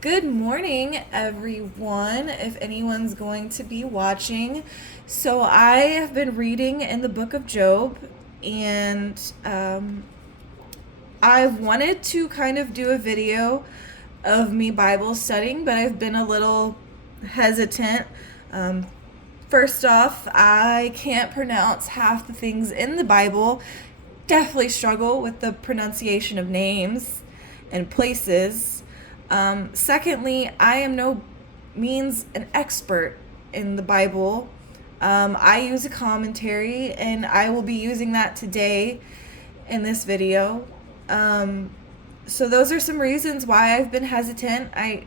Good morning, everyone, if anyone's going to be watching. So, I have been reading in the book of Job, and I've wanted to kind of do a video of me Bible studying, but I've been a little hesitant. Um, First off, I can't pronounce half the things in the Bible. Definitely struggle with the pronunciation of names and places. Secondly, I am no means an expert in the Bible. I use a commentary, and I will be using that today in this video. So those are some reasons why I've been hesitant. I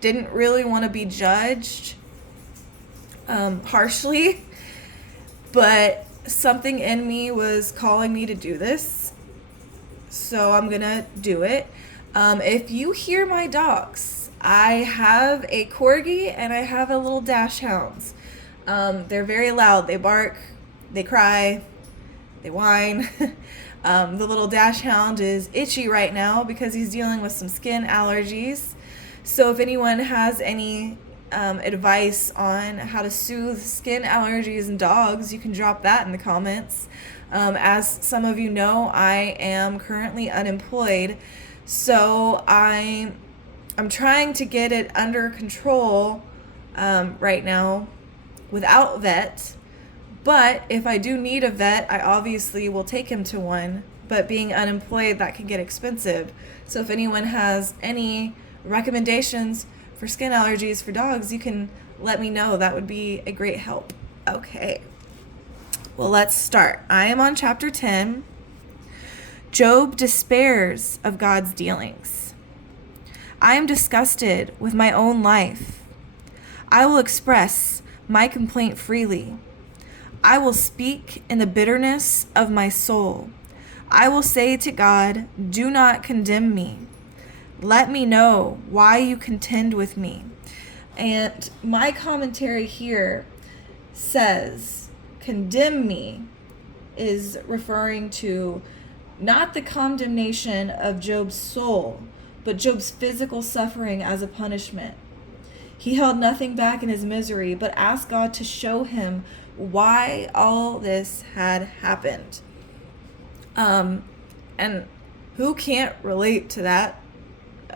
didn't really want to be judged harshly, but something in me was calling me to do this, so I'm gonna do it. If you hear my dogs, I have a corgi and I have a little dachshunds. They're very loud. They bark, they cry, they whine. The little dachshund is itchy right now because he's dealing with some skin allergies. So if anyone has any advice on how to soothe skin allergies in dogs, you can drop that in the comments. As some of you know, I am currently unemployed, so I'm trying to get it under control right now without vet. But if I do need a vet, I obviously will take him to one. But being unemployed, that can get expensive. So if anyone has any recommendations for skin allergies for dogs, you can let me know. That would be a great help. Okay. Well, let's start. I am on chapter 10. Job despairs of God's dealings. I am disgusted with my own life. I will express my complaint freely. I will speak in the bitterness of my soul. I will say to God, do not condemn me. Let me know why you contend with me. And my commentary here says, condemn me is referring to not the condemnation of Job's soul, but Job's physical suffering as a punishment. He held nothing back in his misery, but asked God to show him why all this had happened. And who can't relate to that?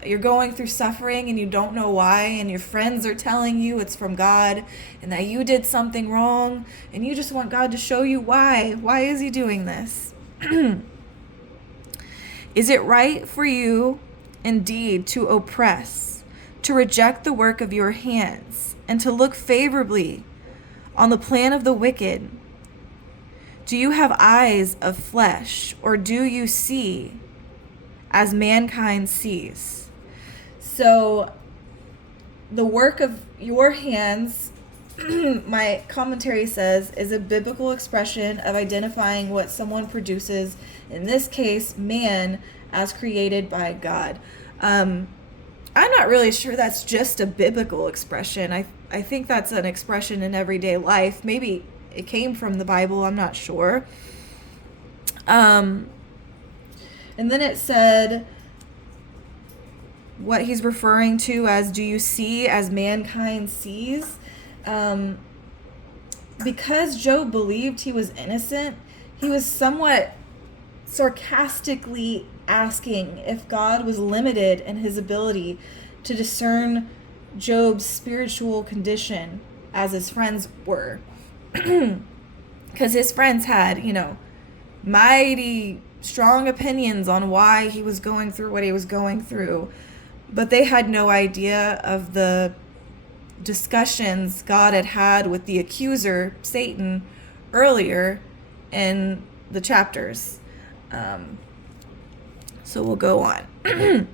You're going through suffering and you don't know why, and your friends are telling you it's from God and that you did something wrong, and you just want God to show you why. Why is he doing this? Is it right for you indeed to oppress, to reject the work of your hands, and to look favorably on the plan of the wicked? Do you have eyes of flesh, or do you see as mankind sees? So the work of your hands, my commentary says, is a biblical expression of identifying what someone produces, in this case, man, as created by God. I'm not really sure that's just a biblical expression. I think that's an expression in everyday life. Maybe it came from the Bible, I'm not sure. And then it said what he's referring to as, do you see as mankind sees? Because Job believed he was innocent, he was somewhat sarcastically asking if God was limited in his ability to discern Job's spiritual condition as his friends were. Because his friends had, mighty strong opinions on why he was going through what he was going through, but they had no idea of the discussions God had had with the accuser, Satan, earlier in the chapters. So we'll go on.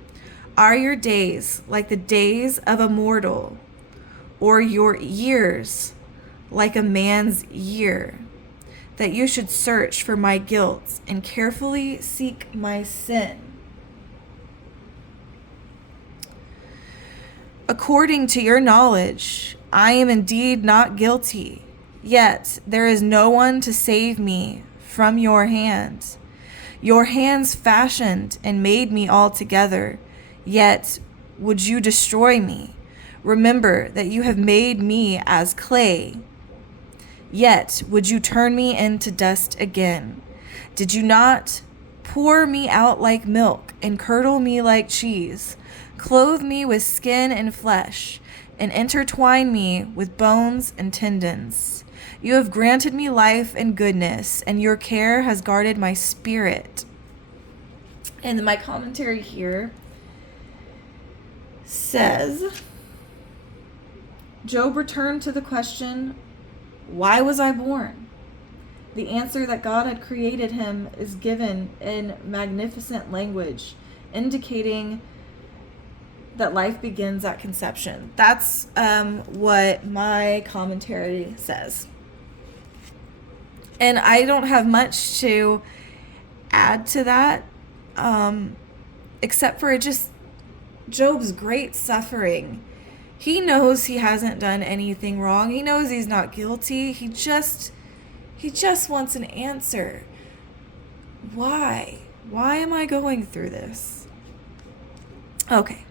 Are your days like the days of a mortal, or your years like a man's year, that you should search for my guilt and carefully seek my sin? According to your knowledge, I am indeed not guilty, yet there is no one to save me from your hand. Your hands fashioned and made me altogether, yet would you destroy me? Remember that you have made me as clay. Yet would you turn me into dust again? Did you not pour me out like milk and curdle me like cheese? Clothe me with skin and flesh, and intertwine me with bones and tendons. You have granted me life and goodness, and your care has guarded my spirit. And my commentary here says, Job returned to the question, why was I born? The answer that God had created him is given in magnificent language, indicating that life begins at conception. That's what my commentary says. And I don't have much to add to that, except for just Job's great suffering. He knows he hasn't done anything wrong. He knows he's not guilty. He just wants an answer. Why? Why am I going through this? Okay.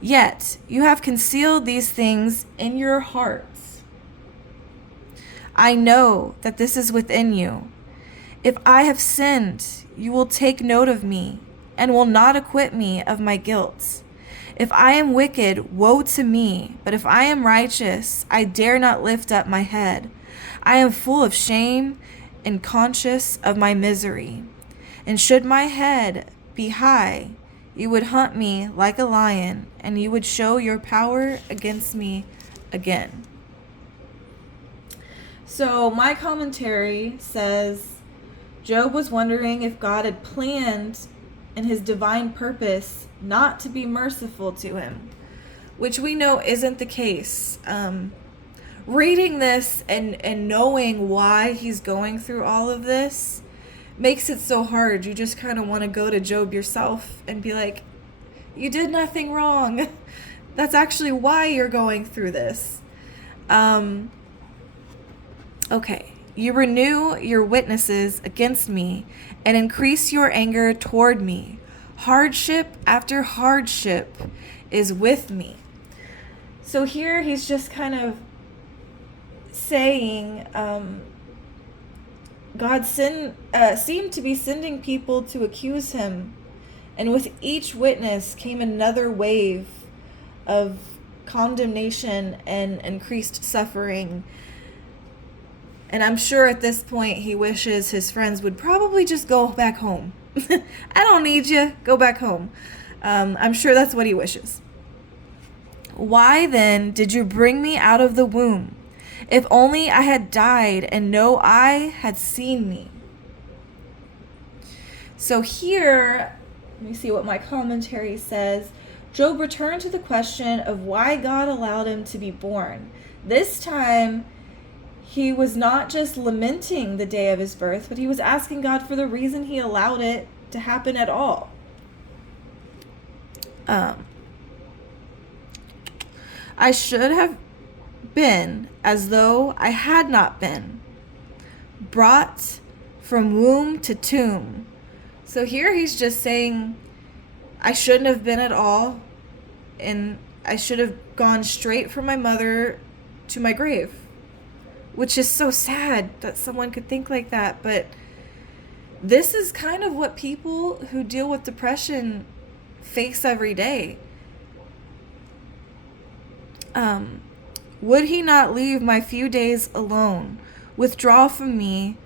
Yet you have concealed these things in your hearts. I know that this is within you. If I have sinned, you will take note of me and will not acquit me of my guilt. If I am wicked, woe to me, but if I am righteous, I dare not lift up my head. I am full of shame and conscious of my misery. And should my head be high, you would hunt me like a lion, and you would show your power against me again. So my commentary says, Job was wondering if God had planned in his divine purpose not to be merciful to him, which we know isn't the case. Reading this and knowing why he's going through all of this makes it so hard. You just kind of want to go to Job yourself and be like, you did nothing wrong. That's actually why you're going through this. Okay. You renew your witnesses against me and increase your anger toward me. Hardship after hardship is with me. So here he's just kind of saying God seemed to be sending people to accuse him. And with each witness came another wave of condemnation and increased suffering. And I'm sure at this point he wishes his friends would probably just go back home. I don't need you. Go back home. I'm sure that's what he wishes. Why then did you bring me out of the womb? If only I had died and no eye had seen me. So here, let me see what my commentary says. Job returned to the question of why God allowed him to be born. This time, he was not just lamenting the day of his birth, but he was asking God for the reason he allowed it to happen at all. I should have been as though I had not been, brought from womb to tomb. So here he's just saying, I shouldn't have been at all, and I should have gone straight from my mother to my grave. Which is so sad that someone could think like that, but this is kind of what people who deal with depression face every day. Would he not leave my few days alone, withdraw from me,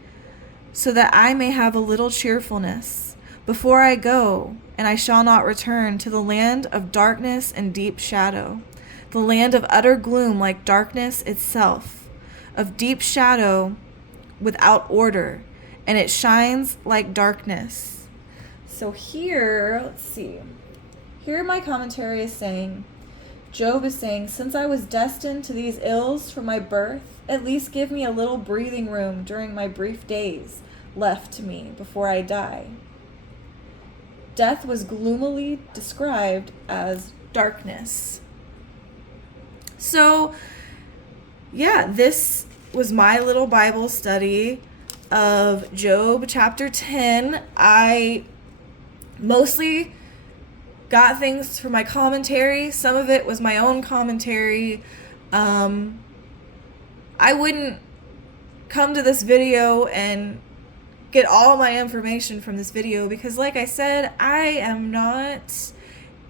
so that I may have a little cheerfulness before I go, and I shall not return to the land of darkness and deep shadow, the land of utter gloom like darkness itself, of deep shadow without order, and it shines like darkness. So here, let's see. Here my commentary is saying, Job is saying, since I was destined to these ills from my birth, at least give me a little breathing room during my brief days left to me before I die. Death was gloomily described as darkness. So, yeah, this was my little Bible study of Job chapter 10. I mostly got things for my commentary. Some of it was my own commentary. I wouldn't come to this video and get all my information from this video because, like I said, I am not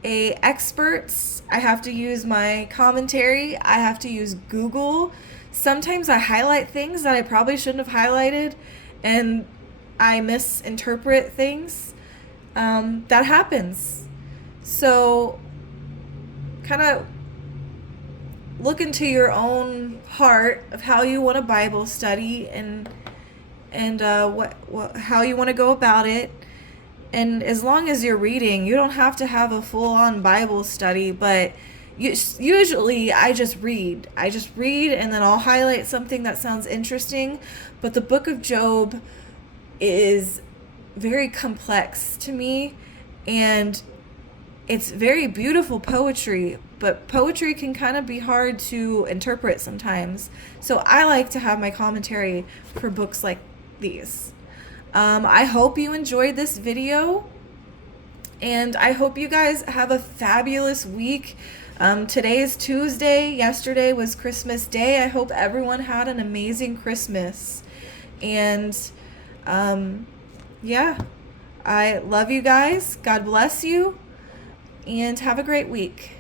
a expert. I have to use my commentary. I have to use Google. Sometimes I highlight things that I probably shouldn't have highlighted, and I misinterpret things. That happens. So kind of look into your own heart of how you want a Bible study and what how you want to go about it. And as long as you're reading, you don't have to have a full-on Bible study, but usually I just read. And then I'll highlight something that sounds interesting. But the book of Job is very complex to me, and it's very beautiful poetry, but poetry can kind of be hard to interpret sometimes. So I like to have my commentary for books like these. I hope you enjoyed this video, and I hope you guys have a fabulous week. Today is Tuesday. Yesterday was Christmas Day. I hope everyone had an amazing Christmas. And yeah, I love you guys. God bless you, and have a great week.